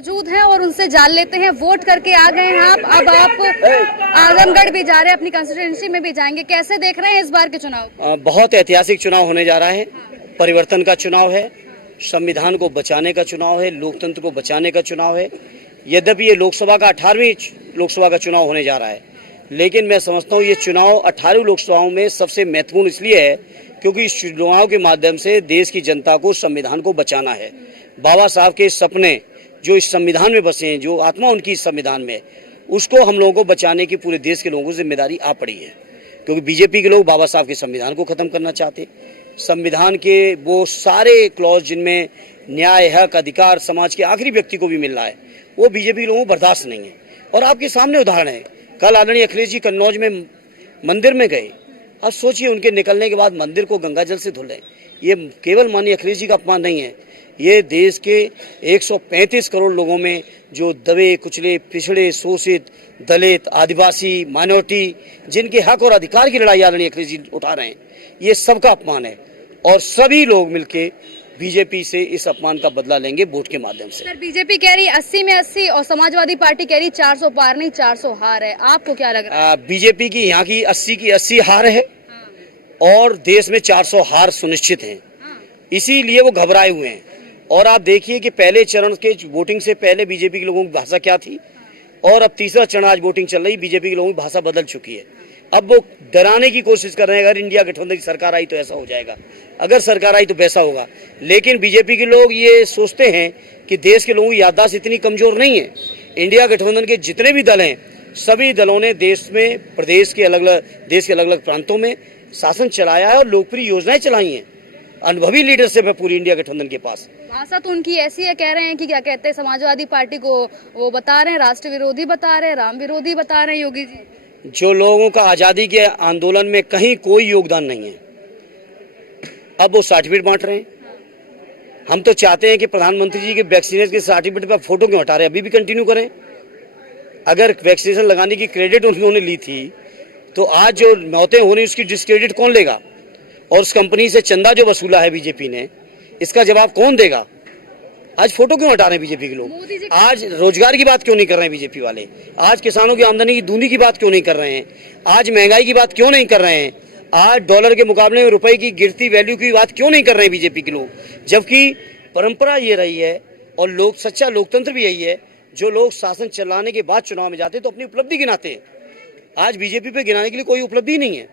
मौजूद हैं और उनसे जान लेते हैं। वोट करके आ गए हैं आप, अब आप आजमगढ़ भी जा रहे हैं, अपनी कंस्टिट्यूएंसी में भी जाएंगे, कैसे देख रहे हैं इस बार के चुनाव? बहुत ऐतिहासिक चुनाव होने जा रहा है। परिवर्तन का चुनाव है, संविधान को बचाने का चुनाव है, लोकतंत्र को बचाने का चुनाव है। यद्यपि ये लोकसभा का 18वीं लोकसभा का चुनाव होने जा रहा है, लेकिन मैं समझता हूँ ये चुनाव 18 लोकसभाओं में सबसे महत्वपूर्ण इसलिए है क्योंकि इस चुनाव के माध्यम से देश की जनता को संविधान को बचाना है। बाबा साहब के सपने जो इस संविधान में बसे हैं, जो आत्मा उनकी इस संविधान में, उसको हम लोगों को बचाने की पूरे देश के लोगों को जिम्मेदारी आ पड़ी है। क्योंकि बीजेपी के लोग बाबा साहब के संविधान को खत्म करना चाहते, संविधान के वो सारे क्लॉज जिनमें न्याय, हक, अधिकार समाज के आखिरी व्यक्ति को भी मिल रहा है, वो बीजेपी के लोगों को बर्दाश्त नहीं है। और आपके सामने उदाहरण है, कल आदरणीय अखिलेश जी कन्नौज में मंदिर में गए। अब सोचिए उनके निकलने के बाद मंदिर को गंगा जल से धुल रहे। ये केवल माननीय अखिलेश जी का अपमान नहीं है, ये देश के 135 करोड़ लोगों में जो दबे कुचले, पिछड़े, शोषित, दलित, आदिवासी, माइनॉरिटी, जिनके हक और अधिकार की लड़ाई आदरणीय अखिलेश जी उठा रहे हैं, ये सबका अपमान है। और सभी लोग मिलके बीजेपी से इस अपमान का बदला लेंगे वोट के माध्यम से। सर, बीजेपी कह रही 80 में 80 और समाजवादी पार्टी कह रही 400 पार नहीं 400 हार है, आपको क्या लग रहा है? बीजेपी की यहाँ की 80 हार है और देश में 400 हार सुनिश्चित हैं, इसीलिए वो घबराए हुए हैं। और आप देखिए कि पहले चरण के वोटिंग से पहले बीजेपी के लोगों की भाषा क्या थी और अब तीसरा चरण आज वोटिंग चल रही, बीजेपी के लोगों की भाषा बदल चुकी है। अब वो डराने की कोशिश कर रहे हैं, अगर इंडिया गठबंधन की सरकार आई तो ऐसा हो जाएगा, अगर सरकार आई तो वैसा होगा। लेकिन बीजेपी के लोग ये सोचते हैं कि देश के लोगों की याददाश्त इतनी कमजोर नहीं है। इंडिया गठबंधन के जितने भी दल हैं, सभी दलों ने देश में, प्रदेश के अलग अलग प्रांतों में शासन चलाया है और लोकप्रिय योजनाएं चलाई हैं। अनुभवी लीडरशिप है पूरी इंडिया गठबंधन के पास। भाषा तो उनकी ऐसी है, कह रहे हैं कि क्या कहते हैं, समाजवादी पार्टी को वो बता रहे हैं राष्ट्र विरोधी, बता रहे हैं राम विरोधी, बता रहे हैं योगी जी। जो लोगों का आजादी के आंदोलन में कहीं कोई योगदान नहीं है, अब वो सर्टिफिकेट बांट रहे हैं। हम तो चाहते हैं कि प्रधानमंत्री जी के वैक्सीनेशन के सर्टिफिकेट पर फोटो क्यों हटा रहे हैं, अभी भी कंटिन्यू करें। अगर वैक्सीनेशन लगाने की क्रेडिट उन्होंने ली थी तो आज जो मौतें हो रही उसकी डिस्क्रेडिट कौन लेगा? और उस कंपनी से चंदा जो वसूला है बीजेपी ने, इसका जवाब कौन देगा? आज फोटो क्यों हटा रहे हैं बीजेपी के लोग? आज रोजगार की बात क्यों नहीं कर रहे हैं बीजेपी वाले? आज किसानों की आमदनी की दूनी की बात क्यों नहीं कर रहे हैं? आज महंगाई की बात क्यों नहीं कर रहे हैं? आज डॉलर के मुकाबले में रुपए की गिरती वैल्यू की बात क्यों नहीं कर रहे हैं बीजेपी के लोग? जबकि परंपरा ये रही है और सच्चा लोकतंत्र भी यही है, जो लोग शासन चलाने के बाद चुनाव में जाते हैं तो अपनी उपलब्धि गिनाते हैं। आज बीजेपी पे गिनाने के लिए कोई उपलब्धि नहीं है।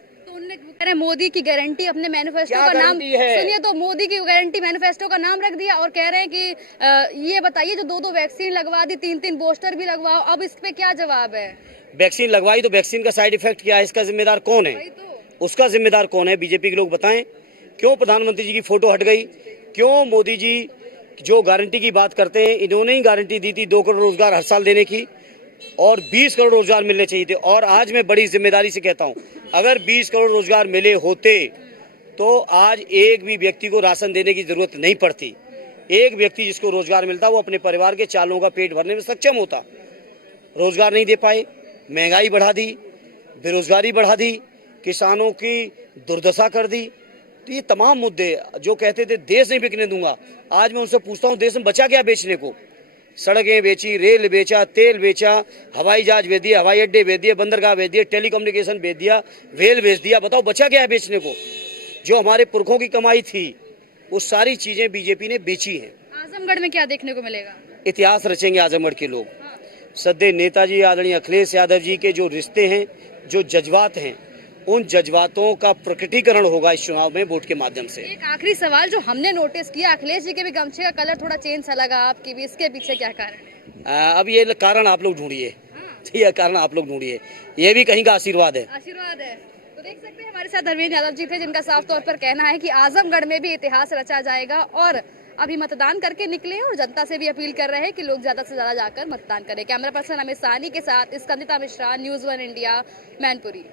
कह रहे मोदी की गारंटी अपने मैनिफेस्टो का नाम सुनिए, तो मोदी की गारंटी मैनिफेस्टो का नाम रख दिया और कह रहे हैं कि ये बताइए जो 2-2 वैक्सीन लगवा दी, 3-3 बूस्टर भी लगवाओ, अब इस पे क्या जवाब है? वैक्सीन लगवाई तो वैक्सीन का साइड इफेक्ट क्या है, इसका जिम्मेदार कौन है? उसका जिम्मेदार कौन है? बीजेपी के लोग बताएं। क्यों प्रधानमंत्री जी की फोटो हट गई? क्यों मोदी जी जो गारंटी की बात करते हैं, इन्होंने ही गारंटी दी थी 2 करोड़ रोजगार हर साल देने की और 20 करोड़ रोजगार मिलने चाहिए थे। और आज मैं बड़ी जिम्मेदारी से कहता हूं, अगर 20 करोड़ रोजगार मिले होते तो आज एक भी व्यक्ति को राशन देने की जरूरत नहीं पड़ती। एक व्यक्ति जिसको रोजगार मिलता वो अपने परिवार के 4 लोगों का पेट भरने में सक्षम होता। रोजगार नहीं दे पाए, महंगाई बढ़ा दी, बेरोजगारी बढ़ा दी, किसानों की दुर्दशा कर दी। तो ये तमाम मुद्दे जो कहते थे देश नहीं बिकने दूंगा, आज मैं उनसे पूछता हूँ देश में बचा क्या बेचने को? सड़कें बेची, रेल बेचा, तेल बेचा, हवाई जहाज बेच दिए, हवाई अड्डे बेच दिए, बंदरगाह बेच दिए, टेलीकम्युनिकेशन बेच दिया, रेल बेच दिया। बताओ बचा क्या है बेचने को? जो हमारे पुरखों की कमाई थी वो सारी चीजें बीजेपी ने बेची हैं। आजमगढ़ में क्या देखने को मिलेगा? इतिहास रचेंगे आजमगढ़ के लोग। सदैव नेताजी आदरणीय अखिलेश यादव जी के जो रिश्ते हैं, जो जज्बात हैं, उन जज्बातों का प्रकटीकरण होगा इस चुनाव में वोट के माध्यम से। एक आखिरी सवाल जो हमने नोटिस किया, अखिलेश जी के भी गमछे का कलर थोड़ा चेंज सा लगा, आपकी भी, इसके पीछे क्या कारण है? अब ये कारण आप लोग ढूंढिए, ये कारण आप लोग ढूंढिए, ये भी कहीं का आशीर्वाद है। आशीर्वाद है। तो देख सकते हैं हमारे साथ धर्मेंद्र यादव जी थे, जिनका साफ तौर पर कहना है कि आजमगढ़ में भी इतिहास रचा जाएगा और अभी मतदान करके निकले हैं और जनता से भी अपील कर रहे हैं कि लोग ज्यादा से ज्यादा जाकर मतदान करें। कैमरा पर्सन अमित सानी के साथ स्कंदिता मिश्रा, न्यूज़ 1 इंडिया, मैनपुरी।